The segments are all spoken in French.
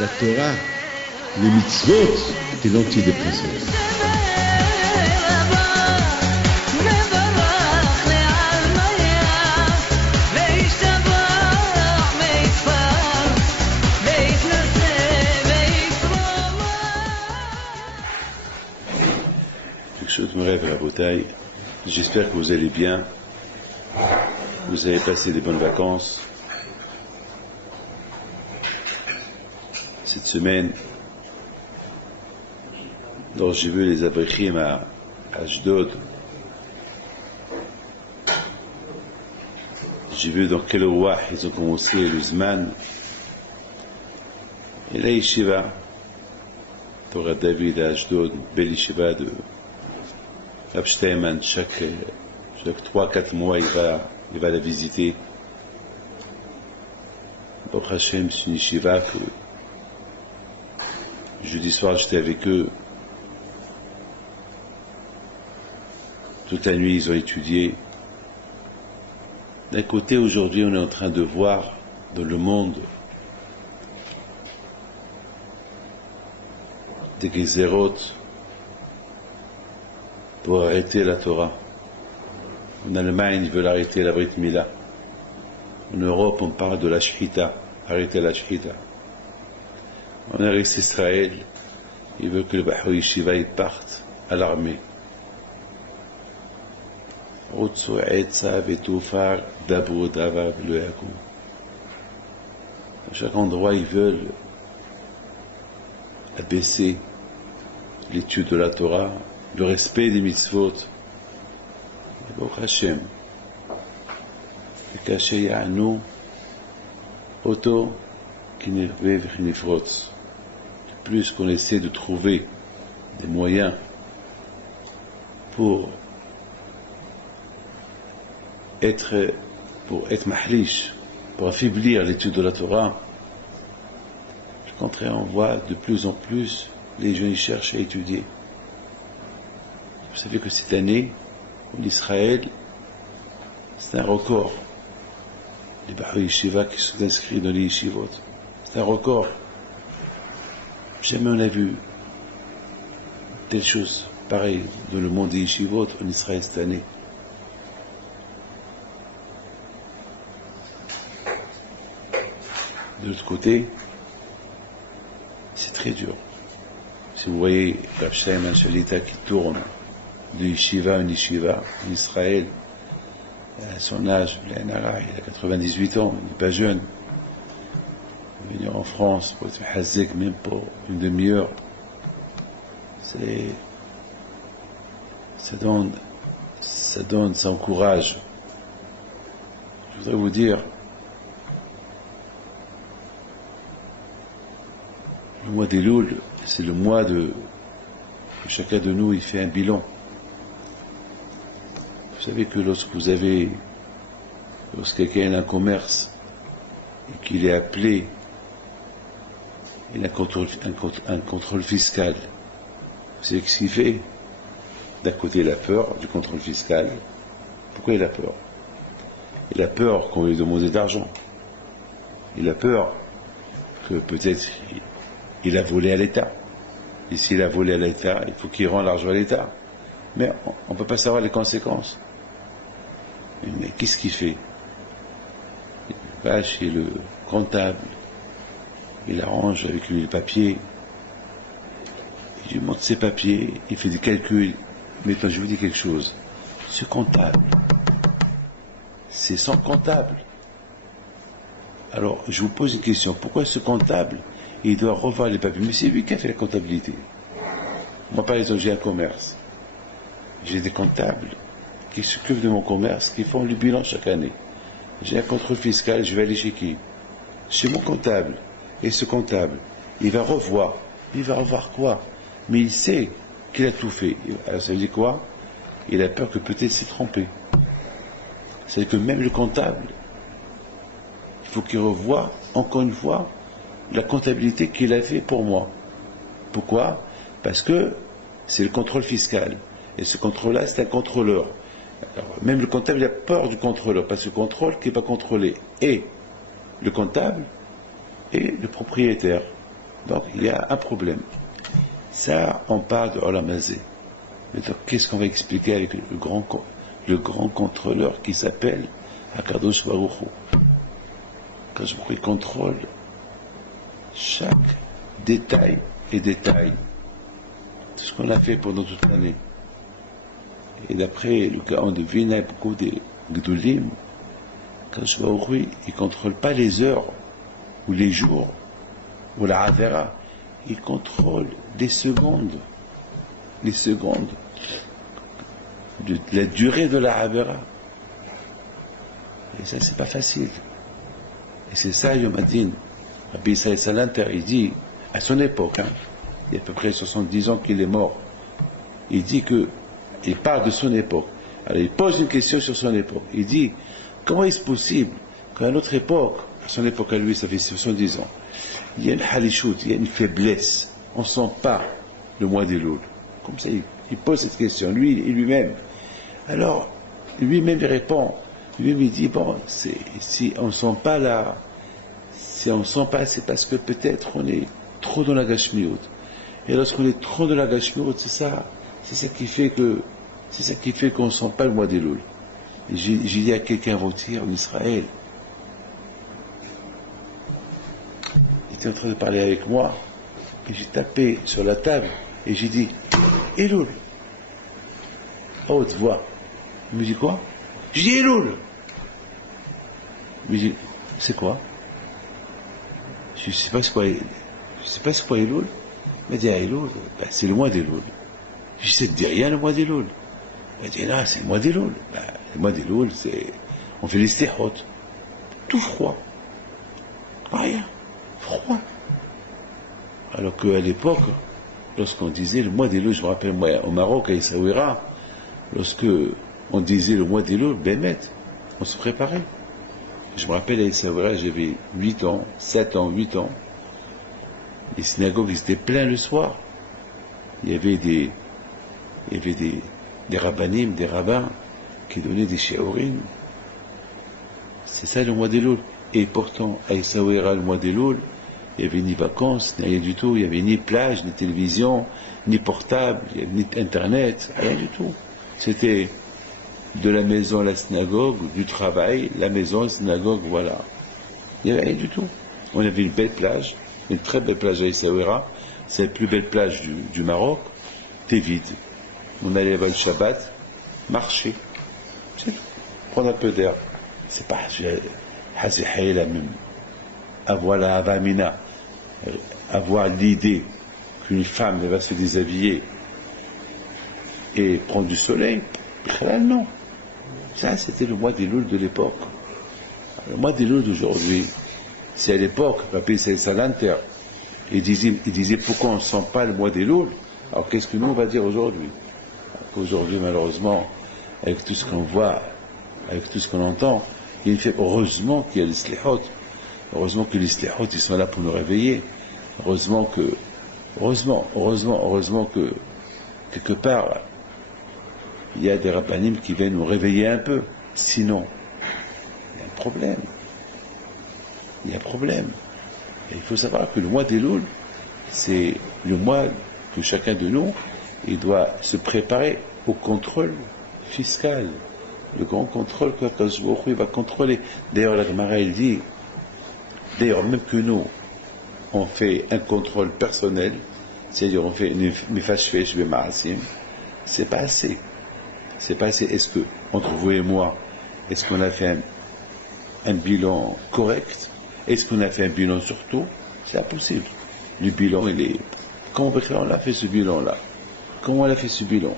La Torah, les mitzvot et l'antidépresseur. Quelque chose me rêve à Rabotai. J'espère que vous allez bien. Vous avez passé des bonnes vacances. Cette semaine, donc j'ai vu les Abrichim à Ashdod. J'ai vu dans quel roi ils ont commencé le Zman. Et la Yeshiva, Torah David à Ashdod, belle Yeshiva de Absteiman, chaque 3-4 mois il va la visiter. Baruch Hashem, c'est une Yeshiva que jeudi soir j'étais avec eux. Toute la nuit ils ont étudié. D'un côté, aujourd'hui on est en train de voir dans le monde des Gezerot pour arrêter la Torah. En Allemagne ils veulent arrêter la Brit Mila. En Europe on parle de la Shechita, arrêter la Shechita. En Eretz Israël, il veut que le Bahou Yeshiva partent à l'armée. À chaque endroit, ils veulent abaisser l'étude de la Torah, le respect des mitzvot. Baruch Hashem. Caché Ya'anu, Oto, Kinirve V'Chinifrot. Plus qu'on essaie de trouver des moyens pour être mahlish, pour affaiblir l'étude de la Torah, au contraire, on voit de plus en plus les jeunes cherchent à étudier. Vous savez que cette année, en Israël, c'est un record. Les Bahou Yeshiva qui sont inscrits dans les Yeshivot. C'est un record. Jamais on a vu telle chose pareille dans le monde des Yeshivot en Israël cette année. De l'autre côté, c'est très dur. Si vous voyez Rav Shaiman Shalita qui tourne de Yeshiva en Yeshiva en Israël, à son âge, il a 98 ans, il n'est pas jeune. Venir en France pour être hazek même pour une demi-heure, ça encourage. Je voudrais vous dire, le mois d'Elul, c'est le mois que chacun de nous il fait un bilan. Vous savez que lorsque quelqu'un a un commerce et qu'il est appelé, il a un contrôle fiscal. Vous savez ce qu'il fait? D'un côté, il a peur du contrôle fiscal. Pourquoi il a peur? Il a peur qu'on lui demande d'argent. Il a peur que peut-être il a volé à l'État. Et s'il a volé à l'État, il faut qu'il rende l'argent à l'État. Mais on ne peut pas savoir les conséquences. Mais qu'est-ce qu'il fait? Il va chez le comptable, il arrange avec lui les papiers, il lui montre ses papiers, il fait des calculs. Mais attends, je vous dis quelque chose. Ce comptable, c'est son comptable. Alors, je vous pose une question. Pourquoi ce comptable, il doit revoir les papiers? Mais c'est lui qui a fait la comptabilité. Moi, par exemple, j'ai un commerce. J'ai des comptables qui s'occupent de mon commerce, qui font le bilan chaque année. J'ai un contrôle fiscal, je vais aller chez qui? Chez mon comptable. Et ce comptable, il va revoir quoi? mais il sait qu'il a tout fait. Alors ça veut dire quoi? Il a peur que peut-être s'est trompé. C'est-à-dire que même le comptable, il faut qu'il revoie, encore une fois, la comptabilité qu'il a fait pour moi. Pourquoi? Parce que c'est le contrôle fiscal. Et ce contrôle-là, c'est un contrôleur. Alors, même le comptable, il a peur du contrôleur, parce que le contrôle qui n'est pas contrôlé est le comptable et le propriétaire. Donc, il y a un problème. Ça, on parle de Olamazé. Donc, qu'est-ce qu'on va expliquer avec le grand contrôleur qui s'appelle Akadosh Baruch Hu? Akadosh Baruch Hu contrôle chaque détail et détail. C'est ce qu'on a fait pendant toute l'année. Et d'après le cas, on devine beaucoup des Gdoulim, Akadosh Baruch Hu, il ne contrôle pas les heures ou les jours ou la Avera. Il contrôle des secondes. Les secondes. De la durée de la Avera. Et ça, c'est pas facile. Et c'est ça, Yom Adin. Rabbi Israël Salanter, il dit, à son époque, il y a à peu près 70 ans qu'il est mort, il dit que, il parle de son époque. Alors il pose une question sur son époque. Il dit, comment est-ce possible qu'à notre époque, à son époque à lui, ça fait 70 ans, il y a une halichout, il y a une faiblesse. On ne sent pas le mois des Loul. Comme ça, il pose cette question, lui-même. Alors, lui-même il répond. Lui-même il dit, bon, si on ne sent pas là, si on ne sent pas, c'est parce que peut-être on est trop dans la gashmiout. Et lorsqu'on est trop dans la gashmiout, c'est ça qui fait qu'on ne sent pas le mois des Loul. J'ai dit à quelqu'un avant-hier en Israël, il était en train de parler avec moi, et j'ai tapé sur la table, et j'ai dit, Elul, à haute voix. Il me dit quoi? Je dis Elul. Il me dit, c'est quoi? Je sais pas c'est quoi Elul. Il m'a dit, Elul, ben, c'est le mois d'Elul. Je sais, te dis rien le mois d'Elul. Il m'a dit, non, c'est le mois d'Elul. Ben, le mois d'Elul, on fait les stehot. Tout froid. Rien. Froid. Alors qu'à l'époque, lorsqu'on disait le mois d'Elul, je me rappelle, moi, au Maroc, à Essaouira, lorsque on disait le mois d'Elul, Bémet, on se préparait. Je me rappelle, à Essaouira, j'avais 8 ans, 7 ans, 8 ans. Les synagogues, ils étaient pleins le soir. Il y avait des rabbanim, des rabbins, qui donnaient des shiurim. C'est ça le mois d'Elul. Et pourtant, à Essaouira, le mois d'Elul, il n'y avait ni vacances, ni rien du tout, il n'y avait ni plage, ni télévision, ni portable, ni internet, rien du tout. C'était de la maison à la synagogue, du travail, la maison, la synagogue, voilà. Il n'y avait rien du tout. On avait une belle plage, une très belle plage à Essaouira, c'est la plus belle plage du Maroc, c'était vide. On allait le Shabbat, marcher, c'est tout, prendre un peu d'air. C'est pas la même. Avoir la avamina, avoir l'idée qu'une femme va se déshabiller et prendre du soleil, non. Ça, c'était le mois des Loul de l'époque. Le mois des Loul d'aujourd'hui, c'est à l'époque, Rabbi Salanter, il disait pourquoi on ne sent pas le mois des Loul. Alors qu'est-ce que nous on va dire aujourd'hui? Aujourd'hui, malheureusement, avec tout ce qu'on voit, avec tout ce qu'on entend, il fait heureusement qu'il y a les slihot. Heureusement que les slihot, ils sont là pour nous réveiller. Heureusement que, quelque part, il y a des rabbanim qui viennent nous réveiller un peu. Sinon, il y a un problème. Il y a un problème. Et il faut savoir que le mois d'Elul, c'est le mois que chacun de nous, il doit se préparer au contrôle fiscal. Le grand contrôle que Akadosh Baruch Hu va contrôler. D'ailleurs, la Gemara, elle dit, d'ailleurs, même que nous, on fait un contrôle personnel, c'est-à-dire on fait une mifashfesh b'ma'asim, c'est pas assez. C'est pas assez. Est-ce que, entre vous et moi, est-ce qu'on a fait un bilan correct? Est-ce qu'on a fait un bilan sur tout? C'est impossible. Le bilan, il est... Comment on a fait ce bilan-là? Comment on a fait ce bilan?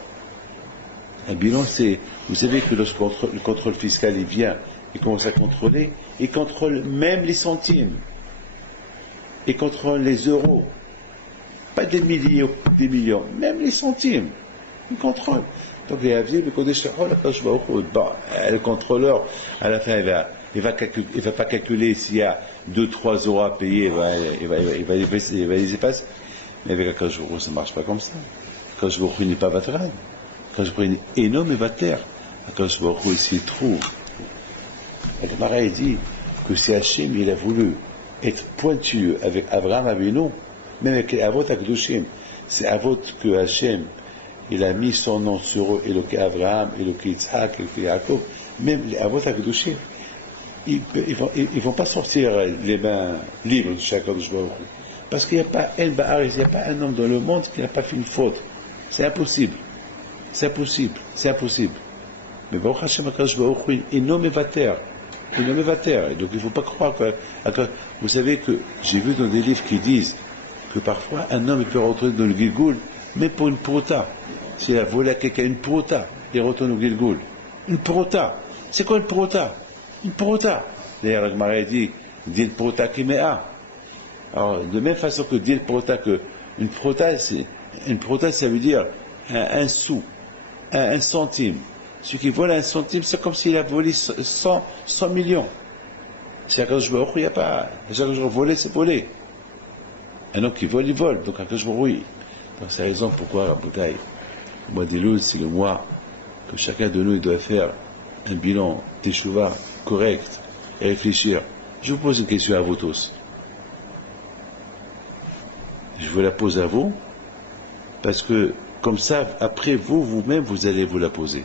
Un bilan, c'est... Vous savez que lorsque le contrôle fiscal, il vient, il commence à contrôler, il contrôle même les centimes. Il contrôle les euros. pas des milliers ou des millions, même les centimes. Il contrôle. Donc il y a le contrôleur, à la fin, il va pas calculer s'il y a 2-3 euros à payer, il va les effacer. Mais avec Akadosh Baruch Hu, ça ne marche pas comme ça. Akadosh Baruch Hu n'est pas vatran. Akadosh Baruch Hu est énorme et vater. Akadosh Baruch Hu, s'il trouve. La Gemara dit que si Hachem, il a voulu être pointueux avec Abraham Avinu, même avec les Avot Akdoshim, c'est Avot que Hachem, il a mis son nom sur eux, Eloké Abraham, Eloké Yitzhak, Eloké Yaakov, même les Avot Akdoshim, ils vont pas sortir les mains libres de chaque Akadosh Baruch Hu. Parce qu'il n'y a pas il n'y a pas un homme dans le monde qui n'a pas fait une faute. C'est impossible. C'est impossible. C'est impossible. Mais Baruch Hashem Akadosh Baruch Hu, il nomme Vater. Il nomme Vater. Et donc il ne faut pas croire que. Vous savez que j'ai vu dans des livres qui disent que parfois un homme peut rentrer dans le Gilgoul, même pour une prota. S'il a volé à quelqu'un une prota, il retourne au Gilgoul. Une prota. C'est quoi une prota? Une prota. D'ailleurs, la Gemara dit une prota qui met a. Alors, de même façon que dire prota, que une prota, ça veut dire un sou, un centime. Celui qui vole un centime, c'est comme s'il a volé 100 millions. C'est Akadosh Baruch Hu, il n'y a pas. Akadosh Baruch Hu, voler, c'est voler. Un homme qui vole, il vole. Donc Akadosh Baruch Hu. Donc c'est la raison pourquoi, Rabotai, le mois d'Elul, c'est le mois que chacun de nous il doit faire un bilan teshuva correct et réfléchir. Je vous pose une question à vous tous. Je vous la pose à vous, parce que, comme ça, après vous-même, vous allez vous la poser.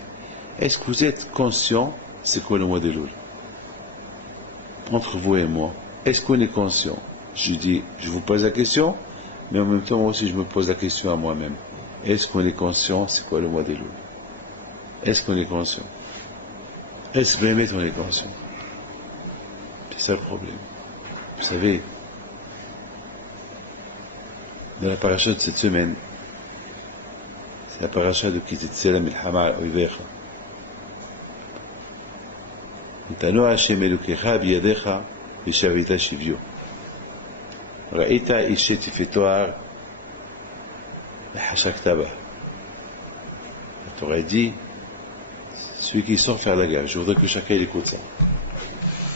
Est-ce que vous êtes conscient, c'est quoi le mois d'Elul? Entre vous et moi, est-ce qu'on est conscient? Je dis, je vous pose la question, mais en même temps, moi aussi, je me pose la question à moi-même. Est-ce qu'on est conscient, c'est quoi le mois d'Elul? Est-ce qu'on est conscient? Est-ce vraiment qu'on est conscient? C'est ça le problème. Vous savez, dans la paracha de cette semaine, c'est la paracha de Kitzitzela Milchama Oivecha. Nitano Hashem Elokecha biyadecha v'shavita shivyo. Ra'ita ishet tifetoar v'hashakta bah. La Torah dit, celui qui sort faire la guerre. Je voudrais que chacun écoute ça.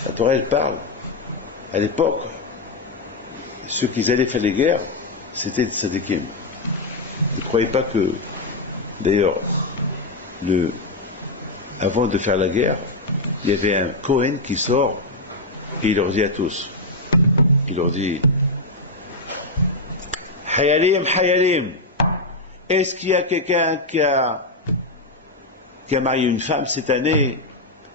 La Torah, elle parle. À l'époque, ceux qui allaient faire les guerres, c'était des tzadikim. Ne croyez pas que, d'ailleurs, avant de faire la guerre, il y avait un Kohen qui sort et il leur dit à tous, il leur dit, Hayalim, Hayalim, est-ce qu'il y a quelqu'un qui a marié une femme cette année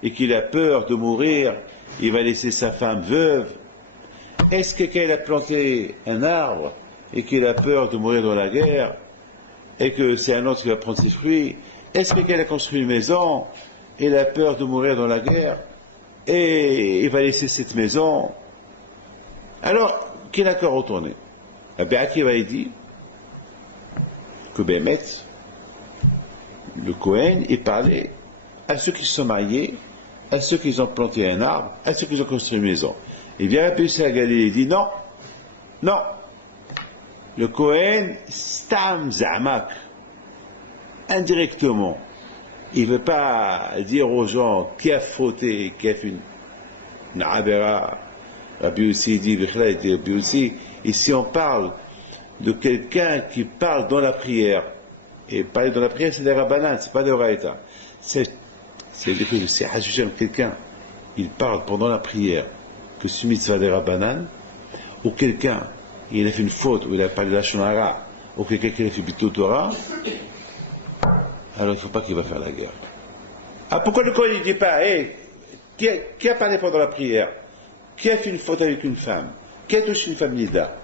et qu'il a peur de mourir, il va laisser sa femme veuve? Est-ce que quelqu'un a planté un arbre et qu'il a peur de mourir dans la guerre, et que c'est un autre qui va prendre ses fruits? Est-ce que quelqu'un a construit une maison, et il a peur de mourir dans la guerre, et il va laisser cette maison? Alors, qui n'a qu'à retourner? Rabbi Akiva dit que Bémet, le Kohen, il parlait à ceux qui se sont mariés, à ceux qui ont planté un arbre, à ceux qui ont construit une maison. Et vient Rabbi Yossi à Galilée et dit non, non. Le Kohen, Stam Zamak, indirectement, il ne veut pas dire aux gens qui a fauté, qui a fait une abera. Rabbi Yossi dit, Rabbi Yossi, ici on parle de quelqu'un qui parle dans la prière. Et parler dans la prière, c'est des rabbanan, c'est pas des raïta. C'est quelqu'un, il parle pendant la prière, que c'est mitzvah des rabbanan, ou quelqu'un, il a fait une faute, ou il a parlé de la shonara, ou quelqu'un qui a fait bitot Torah, alors il ne faut pas qu'il va faire la guerre. Ah, pourquoi le Kohen ne dit pas, qui a parlé pendant la prière? Qui a fait une faute avec une femme? Qui a touché une femme nida?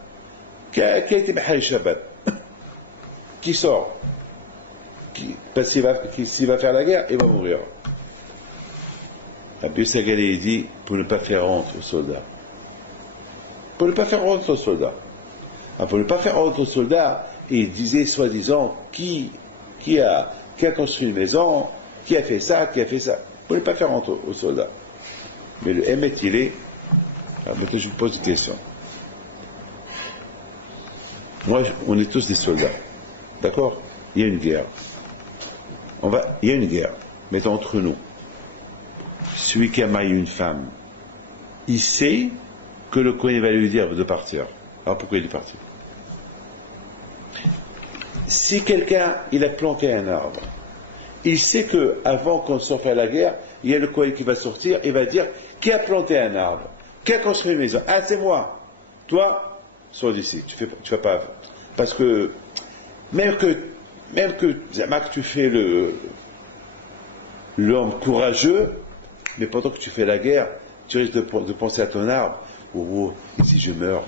Qui a été Mahal Shabbat? Qui sort? Parce qu'il s'il va faire la guerre, il va mourir. Rabbi Sagalé dit, pour ne pas faire honte aux soldats. Pour ne pas faire honte aux soldats. Pour ne pas faire honte aux soldats, il disait soi-disant qui a construit une maison, qui a fait ça, pour ne pas faire honte aux soldats. Mais le Hémet, il est. Maintenant, je vous pose une question. Moi, on est tous des soldats. D'accord? Il y a une guerre. Il y a une guerre. Mettons entre nous. Celui qui a marié une femme, il sait que le Kohen va lui dire de partir. Alors pourquoi il est parti? Si quelqu'un, il a planté un arbre, il sait que avant qu'on sorte à la guerre, il y a le Kohen qui va sortir et va dire qui a planté un arbre, qui a construit une maison. Ah, c'est moi. Toi, sors d'ici. Tu vas pas. Parce que même que Zama, que tu fais l'homme courageux, mais pendant que tu fais la guerre, tu risques de penser à ton arbre. Oh, et si je meurs,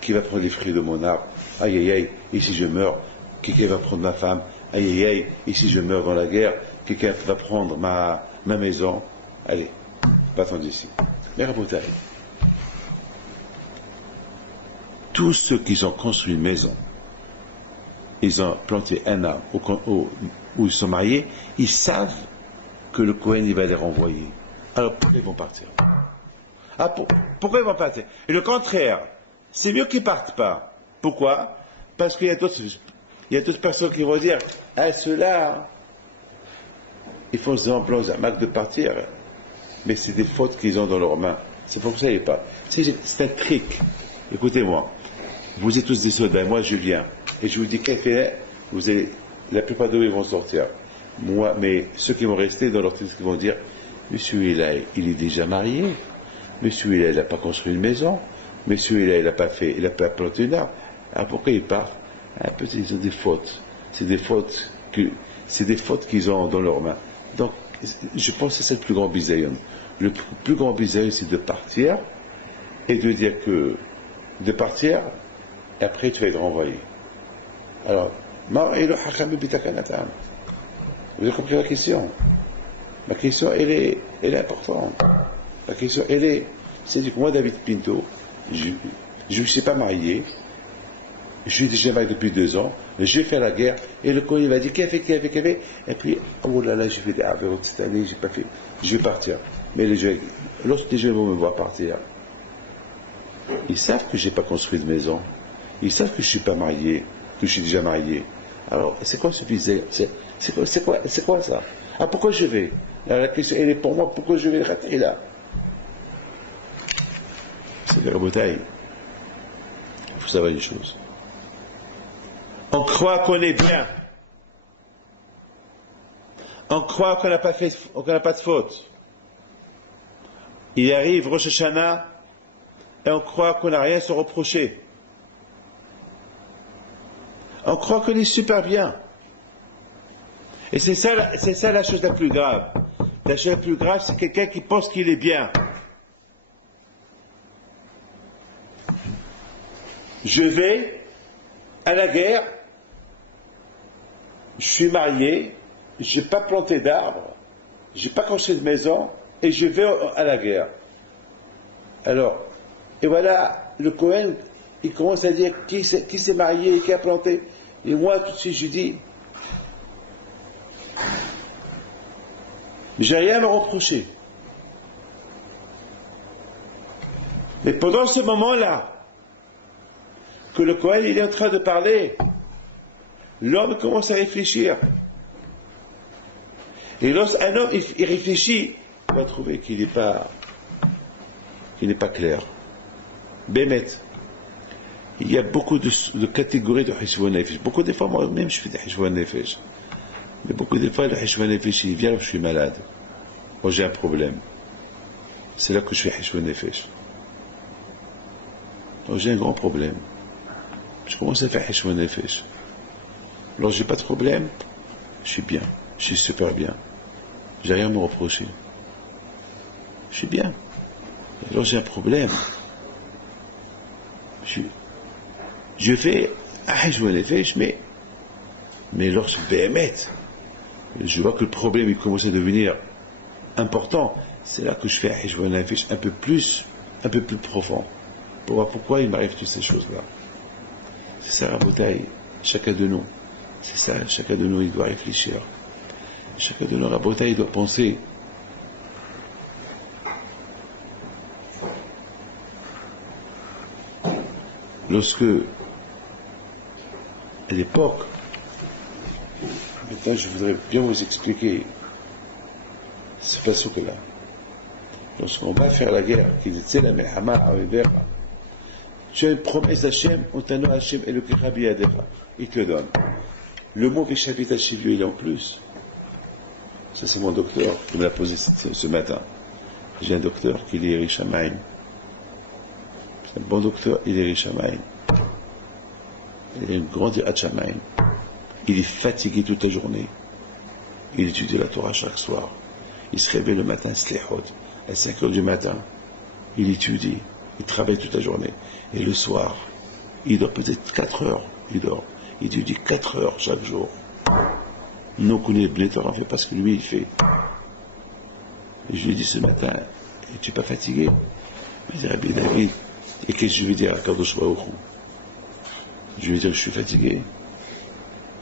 qui va prendre les fruits de mon arbre? Aïe, aïe, aïe, et si je meurs, quelqu'un va prendre ma femme? Aïe, aïe, aïe, et si je meurs dans la guerre, quelqu'un va prendre ma maison? Allez, va-t'en d'ici. Mais Rabotai, tous ceux qui ont construit une maison, ils ont planté un arbre, où ils sont mariés, ils savent que le Kohen, il va les renvoyer. Alors pourquoi ils vont partir? Ah, pourquoi ils vont partir? Et le contraire, c'est mieux qu'ils partent pas. Pourquoi? Parce qu'il y a d'autres personnes qui vont dire, ah, ceux-là, ils font semblant à marque de partir, mais c'est des fautes qu'ils ont dans leurs mains. C'est pour ça qu'ils partent. C'est un trick. Écoutez-moi, vous êtes tous des soldats, moi je viens, et je vous dis, qu'est-ce que vous allez, la plupart d'eux, ils vont sortir. Moi, mais ceux qui vont rester dans leur truc, ils vont dire, monsieur, il est déjà marié. Monsieur, il n'a pas construit une maison. Monsieur, il n'a pas planté une arbre. Ah, pourquoi il part? Ah, peut-être ils ont des fautes. C'est des fautes qu'ils ont dans leurs mains. Donc, je pense que c'est le plus grand bisaïon. Le plus grand bisaïon, c'est de partir et de dire que de partir, et après tu vas être renvoyé. Alors, vous avez compris la question? Ma question, elle est importante. La question, c'est que moi, David Pinto, je ne suis pas marié, je suis déjà marié depuis 2 ans, j'ai fait la guerre, et le Kohen va dire, qu'est-ce fait, et puis, oh là là, j'ai fait des affaires cette année, j'ai pas fait, je vais partir. Mais lorsque les gens vont me voir partir, ils savent que je n'ai pas construit de maison, ils savent que je ne suis pas marié, que je suis déjà marié. Alors, c'est quoi ce visé? C'est quoi ça? Ah, pourquoi je vais? La question, elle est pour moi, pourquoi je vais le rater là? C'est de la bouteille. Il faut savoir une chose. On croit qu'on est bien. On croit qu'on n'a pas de faute. Il arrive Rosh Hashanah et on croit qu'on n'a rien à se reprocher. On croit qu'on est super bien. Et c'est ça la chose la plus grave. La chose la plus grave, c'est quelqu'un qui pense qu'il est bien. Je vais à la guerre, je suis marié, je n'ai pas planté d'arbres, je n'ai pas construit de maison, et je vais à la guerre. Alors, et voilà, le Kohen, il commence à dire qui s'est marié, qui a planté. Et moi, tout de suite, je dis, j'ai rien à me reprocher. Mais pendant ce moment-là, que le Kohen il est en train de parler, l'homme commence à réfléchir. Et lorsqu'un homme il réfléchit, il va trouver qu'il n'est pas clair. Bémet. Il y a beaucoup de catégories de Hishwan Nefesh. Beaucoup de fois, moi-même, je fais des Hishwan Nefesh. Mais beaucoup de fois, le Hishwan Nefesh, il vient lorsque je suis malade. Quand j'ai un problème. C'est là que je fais Hishwan Nefesh. Quand j'ai un grand problème, je commence à faire Hishwan Nefesh. Lorsque j'ai pas de problème, je suis bien. Je suis super bien. J'ai rien à me reprocher. Je suis bien. Et lorsque j'ai un problème, je fais Hishwan Nefesh, mais lorsque je vois que le problème il commence à devenir important, c'est là que je fais un Hishwan Nefesh un peu plus profond, pour voir pourquoi il m'arrive toutes ces choses-là. C'est ça la bouteille, chacun de nous. C'est ça, chacun de nous, il doit réfléchir. Chacun de nous, la bouteille, il doit penser. Lorsque à l'époque, maintenant je voudrais bien vous expliquer ce passouk-là. Lorsqu'on va faire la guerre, qu'il dit la Melhama Avedera, tu as une promesse d'Hachem, Otano Hachem et le Kirabiadera, il te donne. Le mot Vishavita Shivyo, il est en plus. Ça, c'est mon docteur qui me l'a posé ce matin. J'ai un docteur qui est Richamaïn. C'est un bon docteur, il est Richamaïn. Il a une grande Hachamaïn. Il est fatigué toute la journée. Il étudie la Torah chaque soir. Il se réveille le matin, Slehot, à 5 heures du matin. Il étudie. Il travaille toute la journée. Et le soir, il dort peut-être 4 heures. Il dort. Il étudie 4 heures chaque jour. Nous connaissons le Torah, fait parce que lui, il fait. Et je lui ai dit ce matin, es-tu pas fatigué? Il dit, Rabbi David, et qu'est-ce que je vais dire à Kadosh Baruch Hu? Je vais dire que je suis fatigué.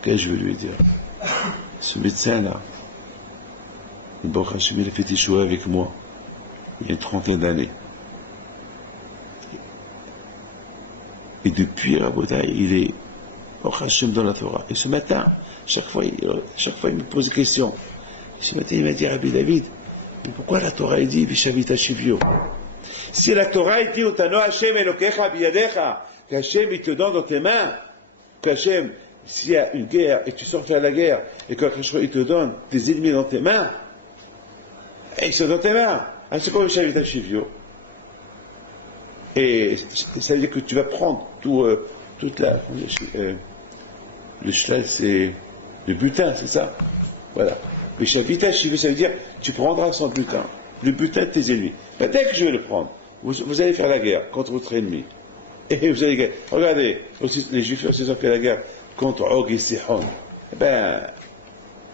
Qu'est-ce que je vais lui dire? Ce médecin-là, le Baruch Hashem, il a fait échouer avec moi, il y a une trentaine d'années. Et depuis Rabotai, il est Baruch Hashem dans la Torah. Et ce matin, chaque fois, il me pose des questions. Ce matin, il m'a dit, Rabbi David, mais pourquoi la Torah, il dit, Vishavita Shivyo? Si la Torah, il dit, Otano Hashem Elokecha biyadecha, qu'Hachem, il te donne dans tes mains, qu'Hachem, s'il y a une guerre, et tu sors faire la guerre, et qu'Hachem, il te donne tes ennemis dans tes mains, et ils sont dans tes mains. C'est quoi Vishavita Shivyo? Et ça veut dire que tu vas prendre toute la... le shlal, c'est le butin, c'est ça? Voilà. Le shavita shivyo, ça veut dire tu prendras son butin, le butin de tes ennemis. Ben, dès que je vais le prendre, vous allez faire la guerre contre votre ennemi. Et vous allez gagner. Regardez, aussi, les Juifs aussi ont fait la guerre contre Og et Sihon. Eh ben,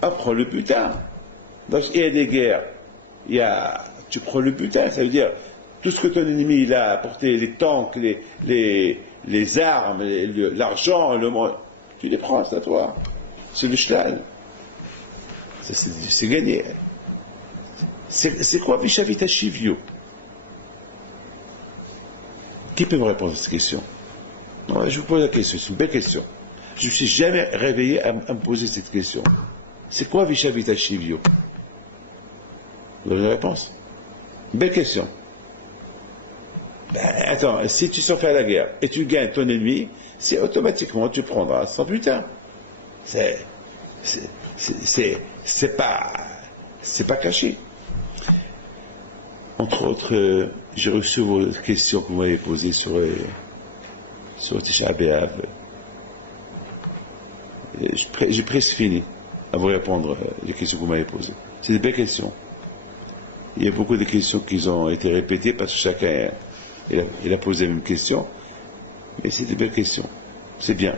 on prend le butin. Donc, il y a des guerres, tu prends le butin, ça veut dire tout ce que ton ennemi il a apporté, les tanks, les armes, l'argent, le monde. Tu les prends, c'est à toi. C'est le shlal. C'est gagné. C'est quoi Vishavita Shivyo? Qui peut me répondre à cette question? Non, je vous pose la question, c'est une belle question. Je ne me suis jamais réveillé à me poser cette question. C'est quoi Vishavita Shivyo? Vous avez une réponse? Une belle question. Ben, attends, si tu sors faire la guerre et tu gagnes ton ennemi, c'est automatiquement tu prendras son butin. C'est pas caché. Entre autres, j'ai reçu vos questions que vous m'avez posées sur Tisha B'Av. J'ai presque fini à vous répondre les questions que vous m'avez posées. C'est des belles questions. Il y a beaucoup de questions qui ont été répétées parce que chacun il a posé la même question, mais c'est des belles questions. C'est bien.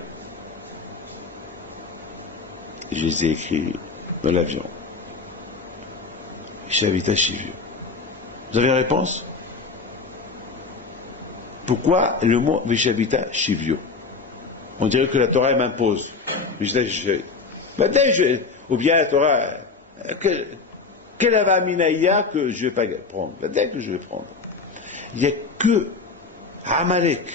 Je les ai écrits dans l'avion. Vishavita Shivyo. Vous avez une réponse? Pourquoi le mot Vishavita Shivyo? On dirait que la Torah m'impose. Ou bien la Torah, quelle avaminaïa que je ne vais pas prendre? Dès que je vais prendre. Il n'y a que Amalek.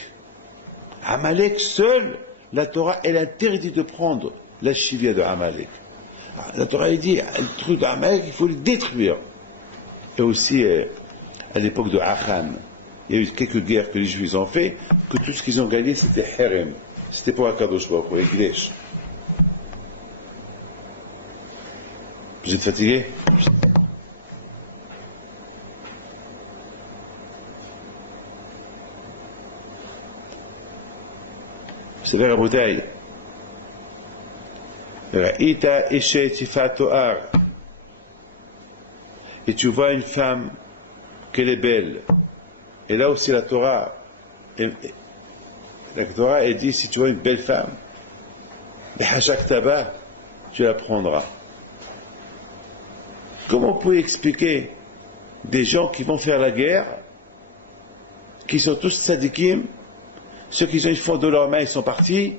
Amalek seul, la Torah, elle interdit de prendre la Shivya de Amalek. La Torah, elle dit, le truc d'Amalek, il faut le détruire. Et aussi, à l'époque de Achan, il y a eu quelques guerres que les Juifs ont fait, que tout ce qu'ils ont gagné, c'était Herem. C'était pour Akadosh Baruch Hu, pour Eglesh. Vous êtes fatigué? C'est vers la bouteille. Ra'ita eshet tifat to'ar. Et tu vois une femme qu'elle est belle. Et là aussi la Torah elle dit si tu vois une belle femme, tu la prendras. Comment vous pouvez expliquer des gens qui vont faire la guerre, qui sont tous sadikim, ceux qui ils font de leurs mains, ils sont partis,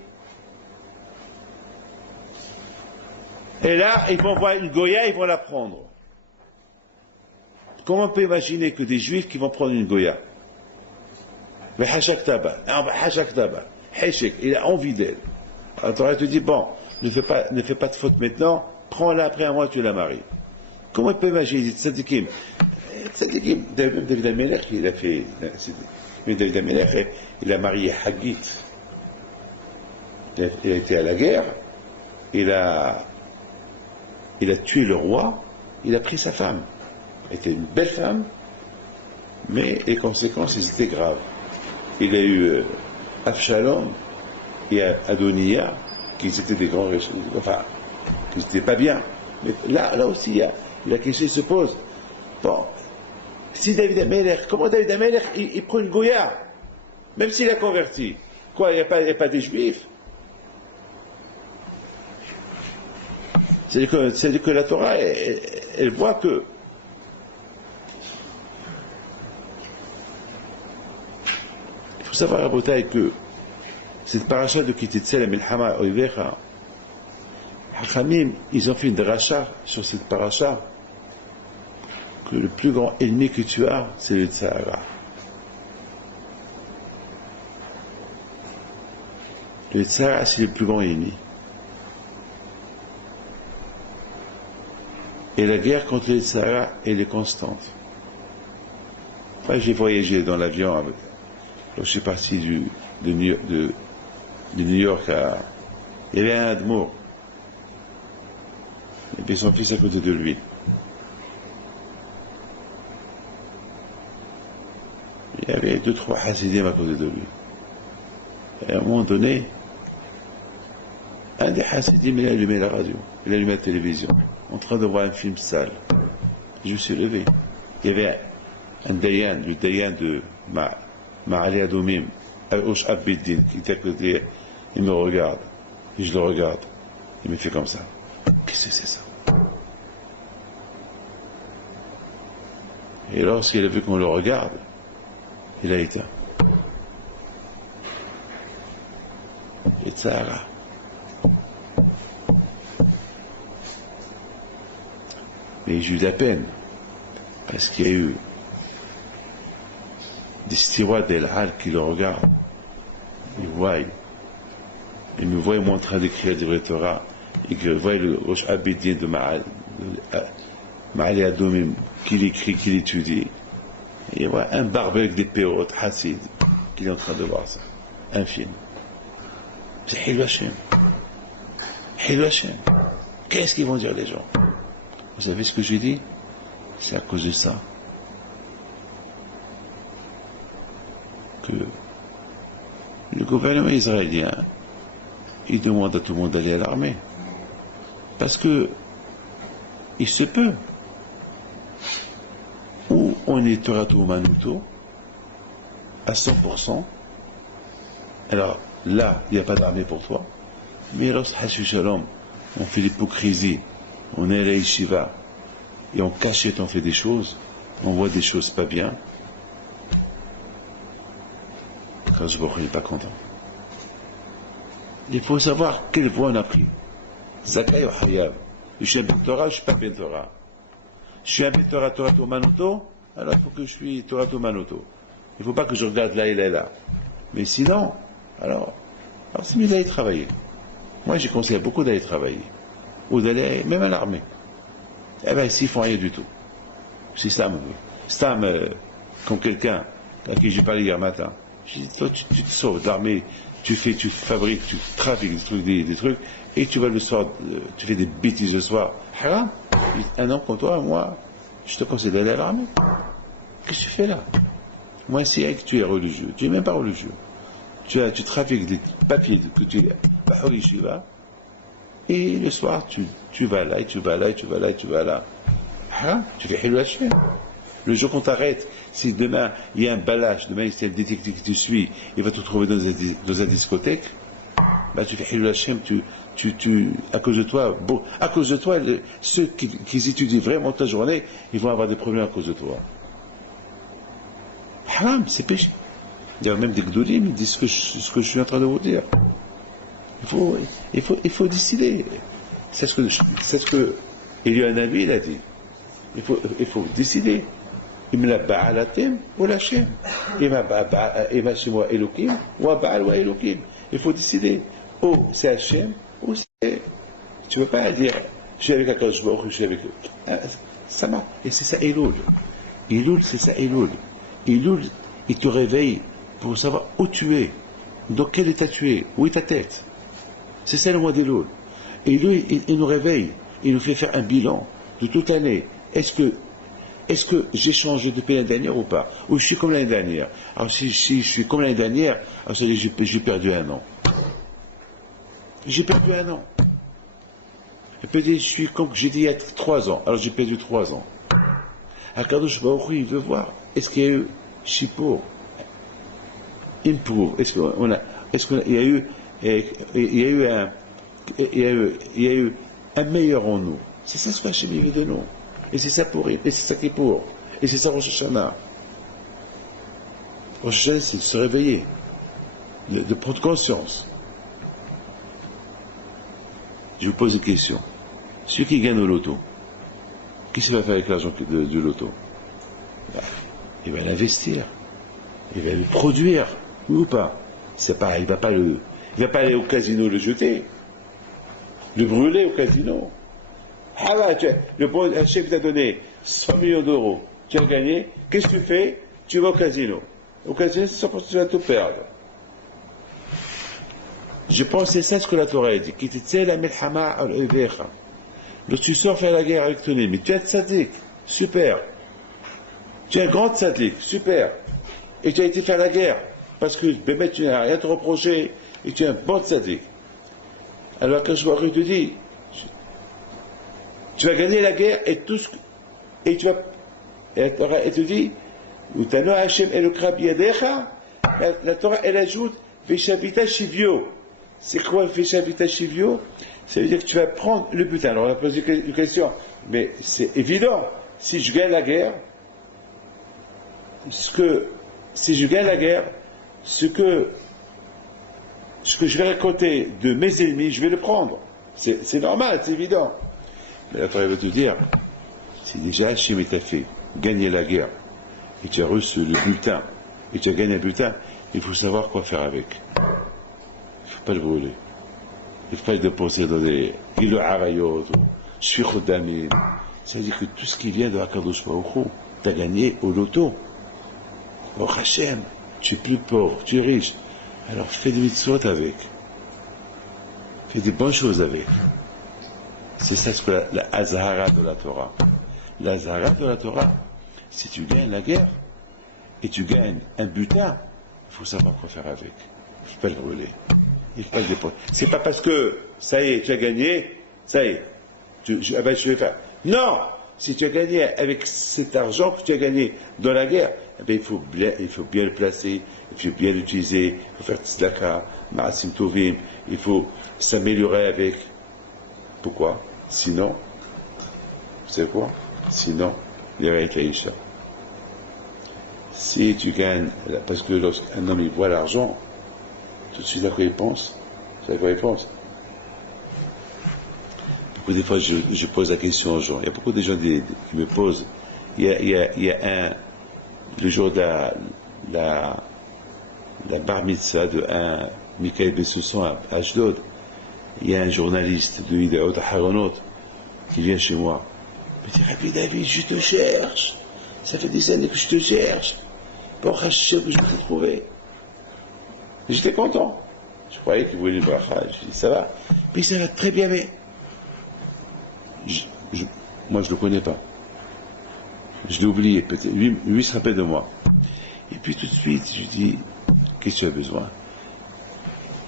et là ils vont voir une Goya, ils vont la prendre. Comment on peut imaginer que des juifs qui vont prendre une Goya? Mais Hashak Taba, il a envie d'elle. La Torah te dit, bon, ne fais pas de faute maintenant, prends-la après un mois, tu la maries. Comment il peut imaginer des tzadikim? Même David Amelech, il a fait. David Amelech, il a marié Haggit. Il a été à la guerre, il a tué le roi, il a pris sa femme. Elle était une belle femme, mais les conséquences, ils étaient graves. Il a eu Avshalom et Adoniya, qui étaient des grands riches, enfin, qui n'étaient pas bien. Mais là aussi, la question se pose. Bon, si David Amelech, comment David Amelech, il prend une Goya, même s'il a converti? Quoi, il n'y a pas des juifs? C'est-à-dire que la Torah, elle voit que il faut savoir à Botaï que cette paracha de Kititzel et Milhama Oivecha, Hachamim, ils ont fait une dracha sur cette paracha, que le plus grand ennemi que tu as, c'est le Tzahara. Le Tzahara, c'est le plus grand ennemi. Et la guerre contre le Tzahara, elle est constante. Enfin, j'ai voyagé dans l'avion avec. Je suis parti de New York à. Il y avait un Admour. Et puis son fils à côté de lui. Il y avait 2-3 Hasidim à côté de lui. Et à un moment donné, un des Hasidim, il a allumé la radio, il a allumé la télévision, en train de voir un film sale. Je me suis levé. Il y avait un Dayan, le Dayan de Ma'ali Adomim, Osh Abbeddin, qui était à côté, il me regarde, et je le regarde, il me fait comme ça. Qu'est-ce que c'est ça? Et lorsqu'il a vu qu'on le regarde, il a éteint. Et Tzahara. Mais j'ai eu de la peine, parce qu'il y a eu des stewards d'El-Hal qui le regardent. Ils me voient moi en train d'écrire du Torah, et que voient le Rosh Abedin de Ma'ali Adomim, qui l'écrit, qui l'étudie. Et il voit un barbe avec des pérotes, Hassid, qui est en train de voir ça. Un film. C'est Hilou Hashem. Hilou Hashem. Qu'est-ce qu'ils vont dire les gens? Vous savez ce que j'ai dit? C'est à cause de ça que le gouvernement israélien, il demande à tout le monde d'aller à l'armée. Parce que il se peut. Ou on est Torato Manuto à 100%. Alors là, il n'y a pas d'armée pour toi. Mais lorsque Hashu Shalom, on fait l'hypocrisie, on est à la yeshiva, et en cachette on fait des choses, on voit des choses pas bien, quand je vois qu'il n'est pas content. Il faut savoir quelle voie on a pris. Zakai ou Hayab. Je suis un ben Torah, je ne suis pas ben Torah. Je suis un ben Torah, Torato Manuto, alors il faut que je suis Torato Manuto. Il ne faut pas que je regarde là et là et là. Mais sinon, alors c'est mieux d'aller travailler. Moi, j'ai conseillé à beaucoup d'aller travailler. Ou d'aller même à l'armée. Eh bien, ici, ils ne font rien du tout. C'est ça, comme quelqu'un à qui j'ai parlé hier matin. J'ai dit, toi, tu te sauves d'armée, tu fabriques, tu trafiques des trucs, et tu vas le soir, tu fais des bêtises le soir. Haram. Un homme comme toi, moi, je te conseille d'aller à l'armée. Qu'est-ce que tu fais là? Moi, c'est que tu es religieux. Tu n'es même pas religieux. Tu trafiques des papiers que tu es à Yeshiva, et le soir, tu vas là, et tu vas là, et tu vas là, et tu vas là. Haram. Tu fais Hilou Hashem. Le jour qu'on t'arrête, si demain il y a un balage, demain il y a un détective qui te suit, il va te trouver dans une discothèque, bah, tu fais Hilou Hashem, à cause de toi, ceux qui étudient vraiment ta journée, ils vont avoir des problèmes à cause de toi. Haram, c'est péché. Il y a même des gdolim, ils disent ce que je suis en train de vous dire. Il faut décider. C'est ce que Eliyahu Hanavi il a dit. Il faut décider. Il me l'a ba'alatem ou l'Hachem. Il m'a Elokim ou Ba'al ou Elokim. Il faut décider. ou c'est Hachem, ou c'est... Tu ne peux pas dire, je suis avec Akadosh Baruch Hu, je suis avec eux. Ça marche. Et c'est ça, Elul. Elul, c'est ça, Elul. Elul, il te réveille pour savoir où tu es, dans quel état tu es, où est ta tête. C'est ça le mois d'Elul. Elul, il nous réveille, il nous fait faire un bilan de toute l'année. Est-ce que j'ai changé depuis l'année dernière ou pas? Ou je suis comme l'année dernière? Alors si je suis comme l'année dernière, alors ça veut dire que j'ai perdu un an. J'ai perdu un an. Peut-être je suis comme j'étais il y a 3 ans, alors j'ai perdu 3 ans. Akadosh Baruch Hu, il veut voir, est-ce qu'il y a eu Shipur, Improve, est-ce qu'il y a eu un meilleur en nous? C'est ça ce que Hachem veut de nous. Et c'est ça pour et c'est ça qui est pour. Et c'est ça Rosh Hashanah. Rosh Hashanah, c'est de se réveiller, de prendre conscience. Je vous pose une question. Celui qui gagne au loto, qu'est-ce qu'il va faire avec l'argent du loto? Il va l'investir. Il va le produire. Oui ou pas? C'est pas, il va pas aller au casino le jeter. Le brûler au casino. Ah bah, un chef t'a donné 100 millions d'euros. Tu as gagné. Qu'est-ce que tu fais? Tu vas au casino. Au casino, c'est 100% tu vas tout perdre. Je pense que c'est ça ce que la Torah dit. Lorsque tu sors faire la guerre avec ton ennemi, tu es tzaddik, super. Tu es un grand tzaddik, super. Et tu as été faire la guerre, parce que Bémet, tu n'as rien à te reprocher, et tu es un bon tzaddik. Alors quand je vois que tu dis, tu vas gagner la guerre, et tout ce que, et tu vas, et la Torah, elle te dit, la Torah, elle ajoute, Veshavita Shivyo. C'est quoi Veshavita Shivyo? Ça veut dire que tu vas prendre le butin. Alors on a posé une question, mais c'est évident. Si je gagne la guerre, ce que je vais récolter de mes ennemis, je vais le prendre. C'est normal, c'est évident. Mais la Torah va te dire, si déjà Hachem t'a fait gagner la guerre, et tu as reçu le butin, et tu as gagné un butin, il faut savoir quoi faire avec. Il ne faut pas le brûler. Il ne faut pas le déposer dans des îlots arayot, shfichot damim. C'est-à-dire que tout ce qui vient de Akadosh Baruch Hu, tu as gagné au loto. Au Hachem, tu es plus pauvre, tu es riche. Alors fais des mitzvot avec. Fais des bonnes choses avec. C'est ça ce que la Hazara de la Torah. La Hazara de la Torah, si tu gagnes la guerre, et tu gagnes un butin, il faut savoir quoi faire avec. Il ne faut pas le brûler. Il ne faut pas le déposer. C'est pas parce que, ça y est, tu as gagné, ça y est, je vais faire. Non! Si tu as gagné avec cet argent que tu as gagné dans la guerre, eh bien, il faut bien le placer, il faut bien l'utiliser, il faut faire tzedaka, ma'asim tovim, il faut s'améliorer avec. Pourquoi? Sinon, vous savez quoi? Sinon, il va être l'Aïcha. Si tu gagnes, parce que lorsqu'un homme il voit l'argent, tout de suite à quoi il pense? Vous savez quoi il pense? Des fois, je pose la question aux gens. Il y a beaucoup de gens qui me posent. Il y a le jour de la bar mitzvah de Michael Bessousson à Ashdod, il y a un journaliste de Idaot Haronot qui vient chez moi. Il me dit, Rabbi David, je te cherche. Ça fait des années que je te cherche. Pour Hachem, que je vais te trouver. J'étais content. Je croyais qu'il voulait une bracha. Je dis, ça va. Puis ça va très bien, mais moi, je ne le connais pas. Je l'ai oublié, peut-être. Lui se rappelle de moi. Et puis, tout de suite, je lui dis, qu'est-ce que tu as besoin?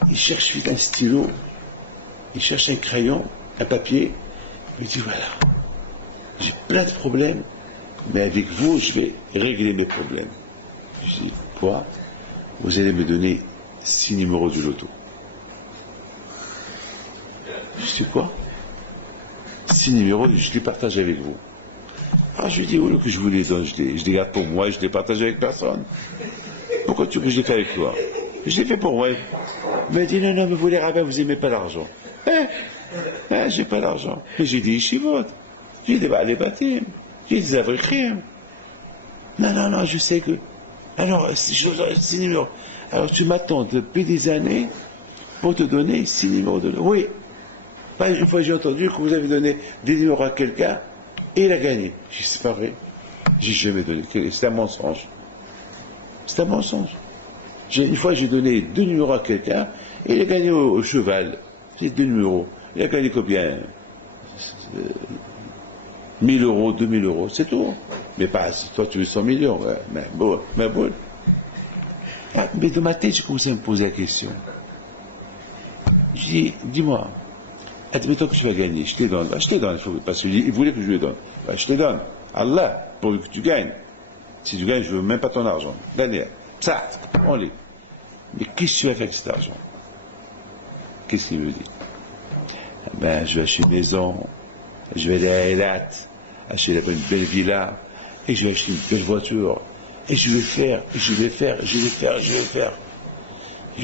Il cherche vite un stylo, il cherche un crayon, un papier. Il me dit, voilà, j'ai plein de problèmes, mais avec vous, je vais régler mes problèmes. Je dis, quoi? Vous allez me donner 6 numéros du loto. Je dis, quoi? 6 numéros, je les partage avec vous. Ah, je lui dis, oui, que je vous les donne, je les garde pour moi et je les partage avec personne. Pourquoi tu veux que je les fasse avec toi? Je les fais pour moi. Il m'a dit, non, mais vous les rabbins, vous n'aimez pas l'argent. J'ai pas l'argent. Mais j'ai des yeshivot, j'ai des ba'alei-batim, j'ai des avrichim. Non, je sais que... Alors, 6 numéros. Alors, tu m'attends depuis des années pour te donner 6 numéros de loto. Oui. Une fois j'ai entendu que vous avez donné des numéros à quelqu'un et il a gagné. Je dis, c'est pas vrai. J'ai jamais donné. C'est un mensonge. C'est un mensonge. Une fois j'ai donné 2 numéros à quelqu'un et il a gagné au cheval. C'est 2 numéros. Il a gagné combien 1000 euros, 2000 euros, c'est tout. Mais pas, toi tu veux 100 millions. Ouais. Mais bon. Ah, mais dans ma tête, j'ai commencé à me poser la question. Je dis, dis-moi, admettons que tu vas gagner, je te donne. Je te donne, parce qu'il voulait que je lui donne. Je te donne. Allah, pour que tu gagnes. Si tu gagnes, je ne veux même pas ton argent. Daniel, ça, on lit. Mais qu'est-ce que tu vas faire avec cet argent? Qu'est-ce qu'il me dit? Ben, je vais acheter une maison, je vais aller à Eilat, acheter là-bas une belle villa, et je vais acheter une belle voiture, et je vais faire. Je lui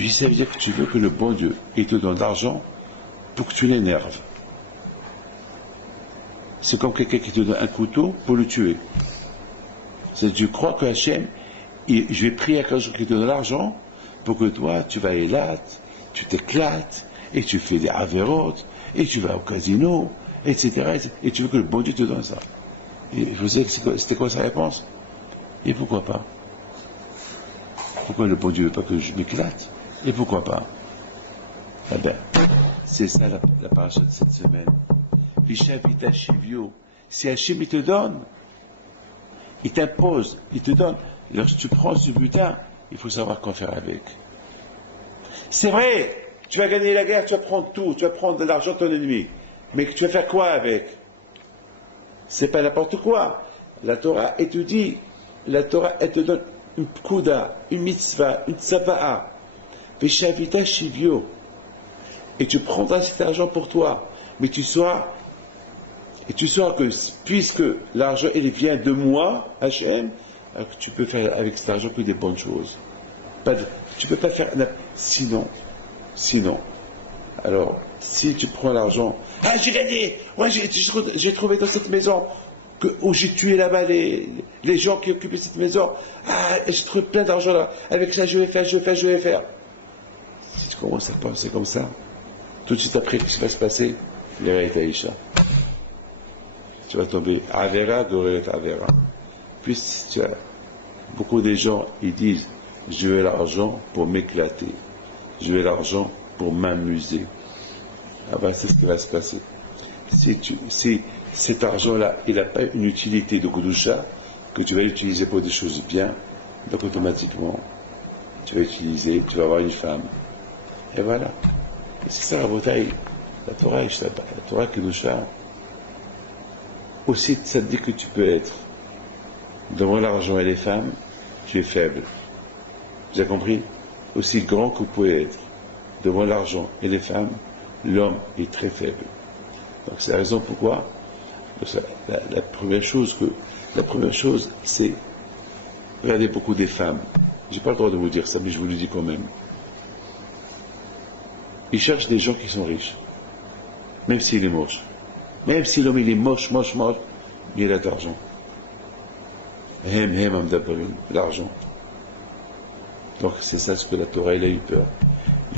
dis, ça veut dire que tu veux que le bon Dieu, il te donne de l'argent pour que tu l'énerves. C'est comme quelqu'un qui te donne un couteau pour le tuer. C'est-à-dire, tu crois que Hachem, je vais prier à quelqu'un qui te donne de l'argent pour que toi, tu vas à Eilat, tu t'éclates, et tu fais des avérotes, et tu vas au casino, etc. Et tu veux que le bon Dieu te donne ça. Et je sais que c'était quoi sa réponse? Et pourquoi pas? Pourquoi le bon Dieu ne veut pas que je m'éclate? Et pourquoi pas? Eh bien, c'est ça la paracha de cette semaine. Vishavita Shivio. Si Hachem il te donne, il t'impose, il te donne. Lorsque tu prends ce butin, il faut savoir quoi faire avec. C'est vrai, tu vas gagner la guerre, tu vas prendre tout, tu vas prendre de l'argent de ton ennemi. Mais tu vas faire quoi avec? C'est pas n'importe quoi. La Torah, elle te dit, la Torah, elle te donne une pkuda, une mitzvah, une tzava'a, veshavita shivio. Et tu prendras cet argent pour toi. Mais tu sauras que puisque l'argent, il vient de moi, Hachem, tu peux faire avec cet argent que des bonnes choses. Tu peux pas faire, sinon, alors, si tu prends l'argent, ah, j'ai gagné, ouais, j'ai trouvé dans cette maison, où j'ai tué là-bas les gens qui occupaient cette maison, ah, j'ai trouvé plein d'argent là, avec ça je vais faire. Si tu commences à penser comme ça, tout de suite après, qu'est-ce qui va se passer? L'Ereït Aïcha. Tu vas tomber, Avera, Goret Avera. Puis, beaucoup de gens, ils disent, je veux l'argent pour m'éclater, je veux l'argent pour m'amuser. Ah ben, c'est ce qui va se passer. Si cet argent-là, il n'a pas une utilité de Gudusha, que tu vas l'utiliser pour des choses bien, donc automatiquement, tu vas utiliser, tu vas avoir une femme. Et voilà. Et c'est ça la bataille. La Torah Gudusha, aussi, ça te dit que tu peux être, devant l'argent et les femmes, tu es faible. Vous avez compris? Aussi grand que vous pouvez être, devant l'argent et les femmes, l'homme est très faible. Donc c'est la raison pourquoi la première chose, c'est regardez beaucoup des femmes. J'ai pas le droit de vous dire ça, mais je vous le dis quand même. Ils cherchent des gens qui sont riches, même s'il est moche. Même si l'homme il est moche, mais il a de l'argent. L'argent. Donc c'est ça ce que la Torah elle a eu peur.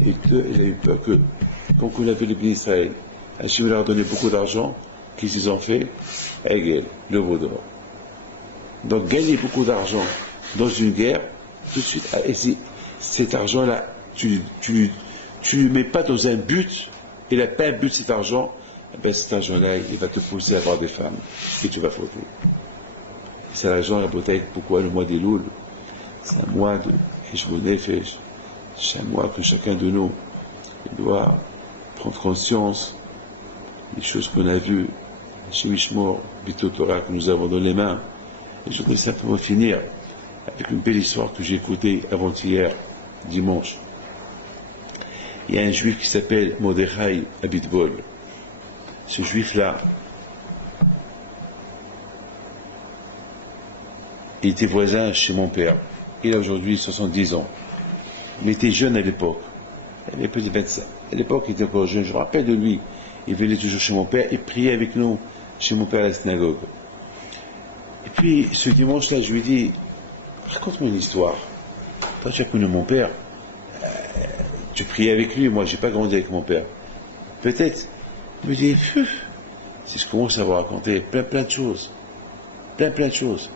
Il a eu peur que, quand on a vu le Bnei Israël, Hachem leur a donné beaucoup d'argent, qu'est-ce qu'ils ont fait? Hegel, le veau d'or. Donc gagner beaucoup d'argent dans une guerre, tout de suite, et si cet argent-là, tu ne mets pas dans un but, il n'a pas un but cet argent, ben cet argent-là, il va te pousser à avoir des femmes, et tu vas fauter. C'est la raison, la bouteille, pourquoi le mois des Louls, c'est un mois de Nefesh, c'est un mois que chacun de nous doit prendre conscience des choses qu'on a vues chez Mishmor, Bito Torah, que nous avons dans les mains. Et je voudrais simplement finir avec une belle histoire que j'ai écoutée avant-hier, dimanche. Il y a un juif qui s'appelle Mordechai Abitbol. Ce juif-là, il était voisin chez mon père. Il a aujourd'hui 70 ans. Il était jeune à l'époque. Il avait peut-être 25. À l'époque, il était encore jeune. Je me rappelle de lui. Il venait toujours chez mon père et priait avec nous chez mon père à la synagogue. Et puis, ce dimanche-là, je lui dis, raconte-moi une histoire. Toi, tu as connu mon père. tu priais avec lui, moi j'ai pas grandi avec mon père. Peut-être. Il me dit, si je commence à vous raconter plein de choses, plein de choses.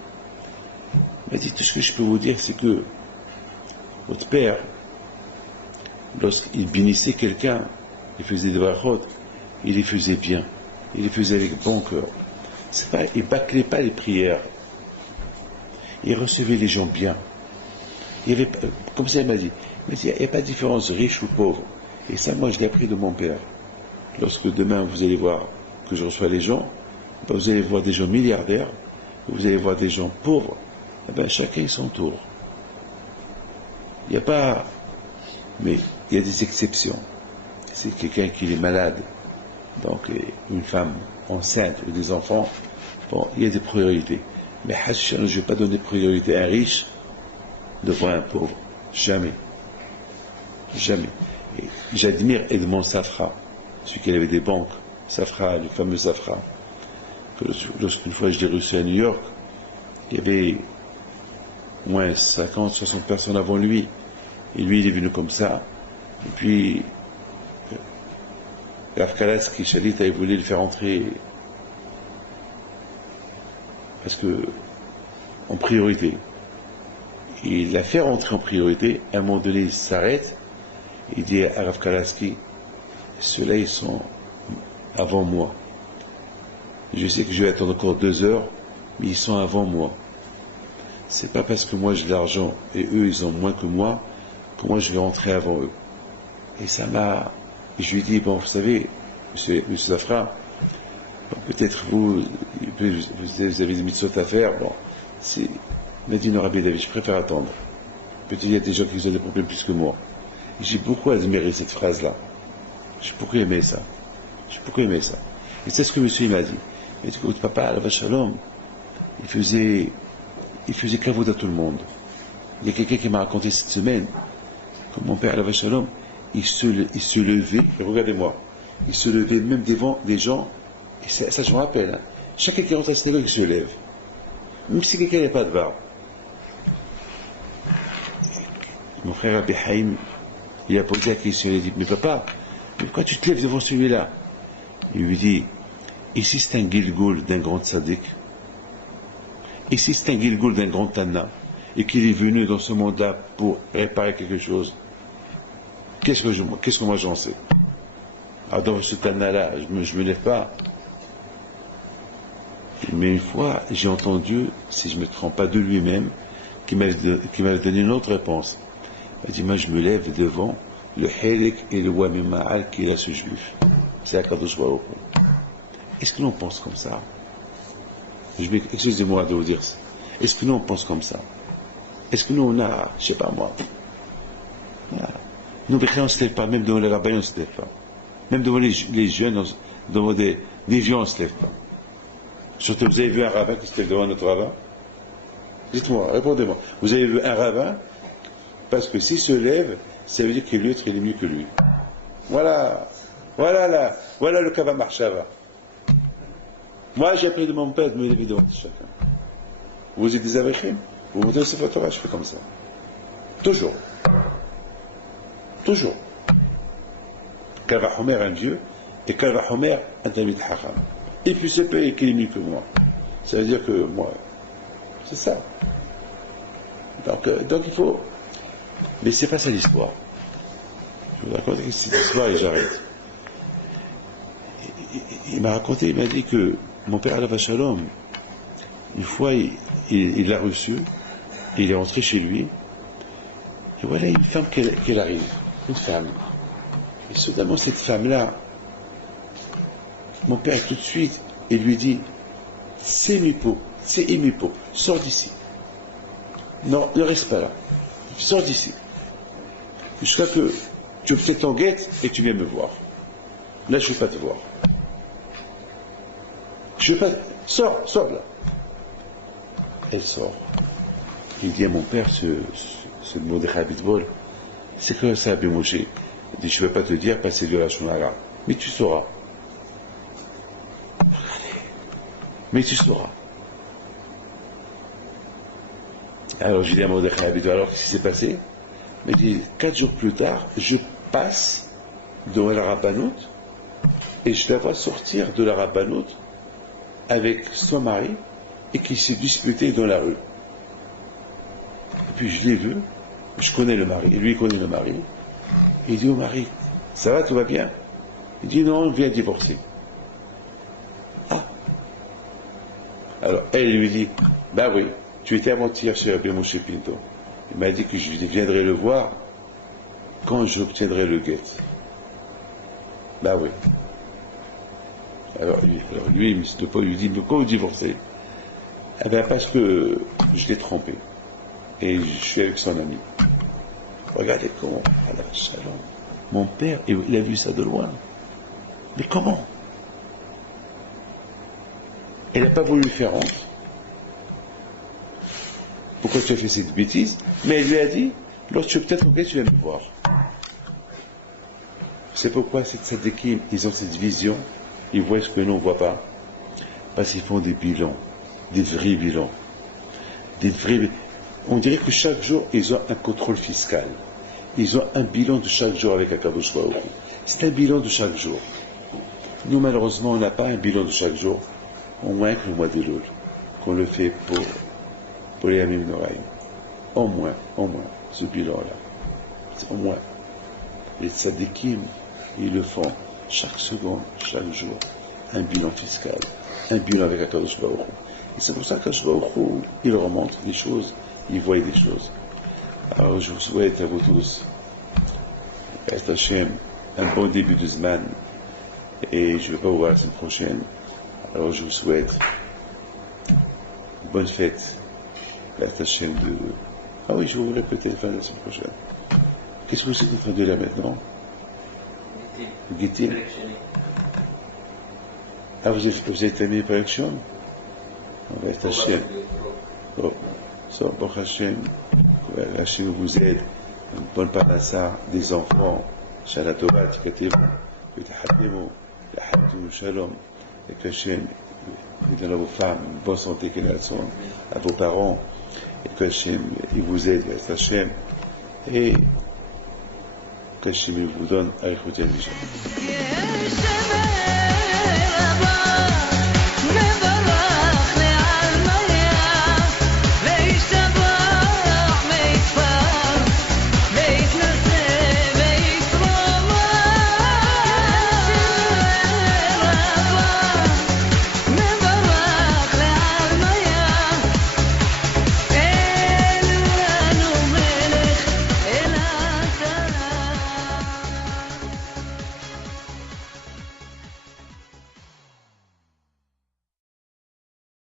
Il m'a dit, tout ce que je peux vous dire, c'est que votre père, lorsqu'il bénissait quelqu'un, il faisait des brachot, il les faisait bien, il les faisait avec bon cœur. C'est pas, il bâclait pas les prières, il recevait les gens bien. Il y avait, comme ça il m'a dit, il n'y a pas de différence riche ou pauvre. Et ça, moi, je l'ai appris de mon père. Lorsque demain vous allez voir que je reçois les gens, ben vous allez voir des gens milliardaires, vous allez voir des gens pauvres, ben chacun son tour. Il n'y a pas, mais il y a des exceptions. C'est quelqu'un qui est malade, donc une femme enceinte ou des enfants, bon, il y a des priorités. Mais je ne vais pas donner priorité à un riche devant un pauvre. Jamais. Jamais. Et j'admire Edmond Safra, celui qui avait des banques, Safra, le fameux Safra, que lorsqu'une fois je l'ai reçu à New York, il y avait moins 50, 60 personnes avant lui, et lui il est venu comme ça, et puis Rav Kalaski, Shalit avait voulu le faire entrer parce que en priorité. Il l'a fait rentrer en priorité, à un moment donné il s'arrête, il dit à Rav Kalaski, ceux-là ils sont avant moi. Je sais que je vais attendre encore 2 heures, mais ils sont avant moi. C'est pas parce que moi j'ai de l'argent et eux ils ont moins que moi je vais rentrer avant eux. Et ça m'a... Je lui dis, bon, vous savez, monsieur Safra, bon, peut-être vous avez des mitzvot à faire, bon, c'est... Il m'a dit, non, Rabbi David, je préfère attendre. Peut-être il y a des gens qui ont des problèmes plus que moi. J'ai beaucoup admiré cette phrase-là. J'ai beaucoup aimé ça. Et c'est ce que monsieur m'a dit. Il m'a dit, écoute, papa, à la vache Shalom, il faisait kavod à tout le monde. Il y a quelqu'un qui m'a raconté cette semaine, que mon père, à la vache Shalom, il se levait, et regardez-moi, il se levait même devant des gens, et ça je me rappelle, hein, chacun qui rentre à la synagogue, il se lève. Même si quelqu'un n'a pas de barbe. Mon frère Rabbi Haïm, il a posé la question, il a dit, mais papa, mais pourquoi tu te lèves devant celui-là? Il lui dit, ici c'est un Gilgoul d'un grand tzaddik, ici c'est un Gilgoul d'un grand Tana, et qu'il est venu dans ce monde-là pour réparer quelque chose. Qu'est-ce que moi j'en sais? Alors dans ce Tana-là, je me lève pas. Mais une fois, j'ai entendu, si je ne me trompe pas de lui-même, qui m'avait donné une autre réponse. Il m'a dit, moi je me lève devant le Hélik et le Wami Ma'al qui est là ce juif. C'est Akadosh Baruch Hu. Est-ce que nous on pense comme ça? Excusez-moi de vous dire ça. Est-ce que nous on pense comme ça? Est-ce que nous on a, je sais pas moi, nous on ne se lève pas, même devant les rabbins on ne se lève pas. Même devant les jeunes, devant des vieux on ne se lève pas. Surtout, vous avez vu un rabbin qui se lève devant notre rabbin? Dites-moi, répondez-moi. Vous avez vu un rabbin? Parce que s'il se lève, ça veut dire que l'autre il est mieux que lui. Voilà le Kava Marshava. Moi j'ai appris de mon père de me lever devant chacun. Vous êtes des avrechim, vous montez ce Torah, je fais comme ça. Toujours. Kava Homer un Dieu, et Kava Homer un Talmid Hacham. Et puis c'est pas qu'il est mieux que moi. Ça veut dire que moi, c'est ça. Donc il faut... Mais c'est pas ça l'histoire. Je vous raconte cette histoire et j'arrête. Il m'a raconté, il m'a dit que mon père Alav Shalom, une fois il l'a reçu, et il est rentré chez lui, et voilà une femme qui arrive, une femme. Et soudainement cette femme-là, mon père tout de suite, il lui dit, c'est Mipo, sors d'ici. Non, ne reste pas là. Sors d'ici. Jusqu'à que tu fais ton guette et tu viens me voir. Là, je ne veux pas te voir. Je veux pas. Sors là. Elle sort. Il dit à mon père ce mot de Habitbol, c'est que ça a bien mangé. Il dit, je ne vais pas te dire passer de la Shonara, mais tu sauras. Mais tu sauras. Alors j'ai dit à Mordechai Habitbol, alors qu'est-ce qui s'est passé? Il m'a dit, 4 jours plus tard, je passe dans la rabbanout et je la vois sortir de la rabbanout avec son mari et qui s'est disputé dans la rue. Et puis je l'ai vu, je connais le mari, et lui connaît le mari. Et il dit au mari, ça va, tout va bien? Il dit non, on vient divorcer. Ah. Alors elle lui dit, bah oui, tu étais avant-hier chez Rabbi Moshe Pinto. Il m'a dit que je viendrai le voir quand j'obtiendrai le guet. Bah oui. Alors lui, M. Paul lui dit, mais pourquoi vous divorcez? Eh bien parce que je l'ai trompé. Et je suis avec son ami. Regardez comment, mon père, il a vu ça de loin. Mais comment? Elle n'a pas voulu lui faire honte. Pourquoi tu as fait cette bêtise? Mais elle lui a dit, lorsque tu es peut-être au guet, tu viens me voir. C'est pourquoi cette tzadikim, ils ont cette vision, ils voient ce que nous on ne voit pas. Parce qu'ils font des bilans, des vrais bilans. On dirait que chaque jour, ils ont un contrôle fiscal. Ils ont un bilan de chaque jour avec Akadosh Baruch Hu. C'est un bilan de chaque jour. Nous, malheureusement, on n'a pas un bilan de chaque jour, au moins que le mois de Loul, qu'on le fait pour les Yamim Noraïm. Au moins, ce bilan-là. Au moins. Les tzadikim, ils le font chaque seconde, chaque jour, un bilan fiscal, un bilan avec Akadosh Baruch Hu. Et c'est pour ça qu'Akadosh Baruch Hu, il remonte des choses, il voit des choses. Alors je vous souhaite à vous tous, un bon début de Zman, et je ne vais pas vous voir la semaine prochaine. Alors je vous souhaite une bonne fête, Ah oui, je vais vous répéter la fin de la semaine prochaine. Qu'est-ce que vous êtes en train de dire maintenant? Gittin. Ah, vous êtes amis par action? Avec Hachem. Bon, Baruch Hashem, Hachem vous aide, une bonne parnassa, des enfants, Shana Tova, Tikatemu, Yutahatemu, Yahatemu Shalom, et Hachem, il donne à vos femmes une bonne santé qu'elles sont, à vos parents, et Hachem, il vous aide, Hachem, et qu'Hachem vous donne à l'écoute.